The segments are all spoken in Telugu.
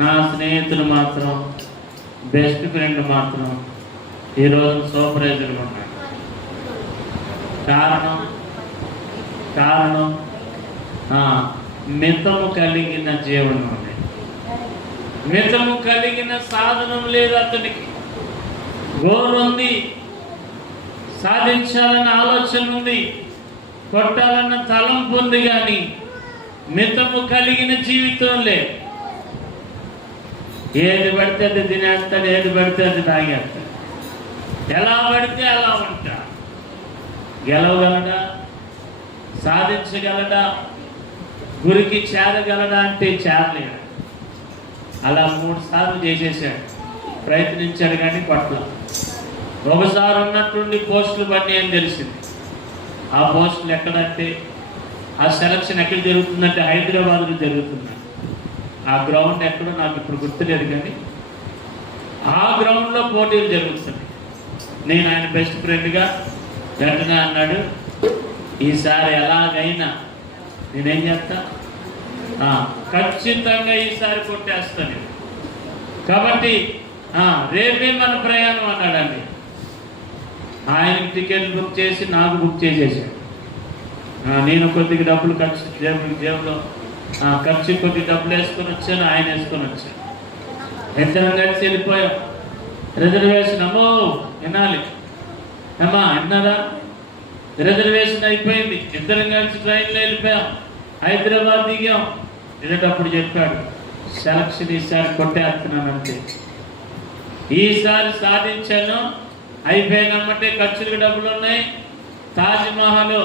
నా స్నేహితులు మాత్రం, బెస్ట్ ఫ్రెండ్ మాత్రం ఈరోజు సూపర్వైజర్గా ఉన్నాడు. కారణం మితము కలిగిన జీవనం ఉంది. మితము కలిగిన సాధనం లేదు అతనికి. గోల్ ఉంది, సాధించాలన్న ఆలోచన ఉంది, కొట్టాలన్న తలంపు ఉంది, కానీ మితము కలిగిన జీవితం లేదు. ఏది పడితే అది తినేస్తాడు, ఏది పడితే అది తాగేస్తాడు, ఎలా పడితే అలా ఉంటా. గెలవగలడా, సాధించగలడా, గురికి చేరగలడా అంటే చేరలేడు. అలా 3 సార్లు చేసేసాడు, ప్రయత్నించాడు కానీ పట్ల. ఒకసారి ఉన్నట్టుండి పోస్టులు పడినాయి అని తెలిసింది. ఆ పోస్టులు ఎక్కడంటే, ఆ సెలక్షన్ ఎక్కడ జరుగుతుందంటే హైదరాబాద్లో జరుగుతుంది. ఆ గ్రౌండ్ ఎక్కడో నాకు ఇప్పుడు గుర్తులేదు, కానీ ఆ గ్రౌండ్లో పోటీలు జరుగుతుంది. నేను ఆయన బెస్ట్ ఫ్రెండ్గా వెంటనే అన్నాడు, ఈసారి ఎలాగైనా నేనేం చేస్తా, ఖచ్చితంగా ఈసారి కొట్టేస్తాను, కాబట్టి రేపే మన ప్రయాణం అన్నాడండి. ఆయనకి టికెట్ బుక్ చేసి నాకు బుక్ చేసేసాడు. నేను కొద్దిగా డబ్బులు ఖర్చు జేబులో ఖర్చు కొద్ది డబ్బులు వేసుకొని వచ్చాను, ఆయన వేసుకొని వచ్చాను. ఇద్దరం కలిసి వెళ్ళిపోయాం. రిజర్వేషన్ అమ్మో వినాలి అమ్మా, విన్నారా? రిజర్వేషన్ అయిపోయింది. ఇద్దరం కలిసి ట్రైన్లో వెళ్ళిపోయాం, హైదరాబాద్ దిగాం. వెళ్ళేటప్పుడు చెప్పాడు, సెలక్షన్ ఈసారి కొట్టేస్తున్నానంటే, ఈసారి సాధించాను, అయిపోయినమ్మంటే ఖర్చులకు డబ్బులు ఉన్నాయి. తాజ్మహల్,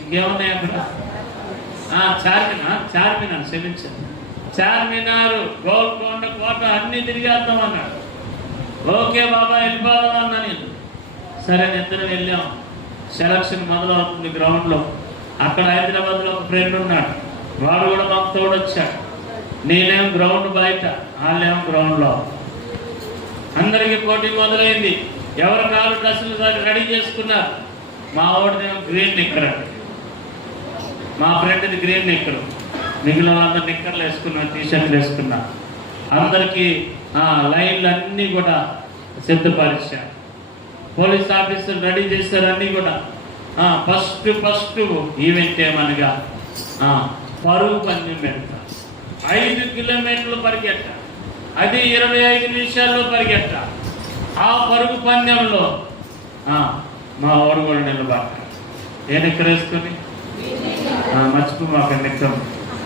ఇంకేమున్నాయి అక్కడ, చార్మినార్ క్షమించాను, చార్మినార్, గోల్కొండ కోట అన్నీ తిరిగేద్దాం అన్నాడు. ఓకే బాబా వెళ్ళిపోదాం అన్నా నేను. సరే ఇద్దరం వెళ్ళాం. సెలక్షన్ మొదలవుతుంది గ్రౌండ్లో. అక్కడ హైదరాబాద్లో ఒక ఫ్రెండ్ ఉన్నాడు, వాడు కూడా మాకు తోడొచ్చాడు. నేనేమో గ్రౌండ్ బయట, వాళ్ళేమో గ్రౌండ్లో. అందరికీ పోటీ మొదలైంది. ఎవరి కాలు డ్రెస్సులు రెడీ చేసుకున్నారు. మా వాడిదేమో గ్రీన్ నిక్కర్, మా ఫ్రెండ్ది గ్రీన్ నిక్కరు, మిగిలిన వాళ్ళందరూ నిక్కర్లు వేసుకున్నారు, టీషర్ట్లు వేసుకున్నారు. అందరికీ లైన్లు అన్నీ కూడా సిద్ధపరిచారు. పోలీస్ ఆఫీసర్ రెడీ చేశారు అన్నీ కూడా. ఫస్ట్ ఈవెంట్ ఏమనగా పరుగు పందెం పెడతారు. 5 కిలోమీటర్లు పరిగెట్ట, అది 25 నిమిషాల్లో పరిగెట్ట. ఆ పరుగు పందెంలో మా ఓడు కూడా నిలబడతారు. ఏ నిక్కర్ వేసుకొని మర్చిపో మాకు నిక్కం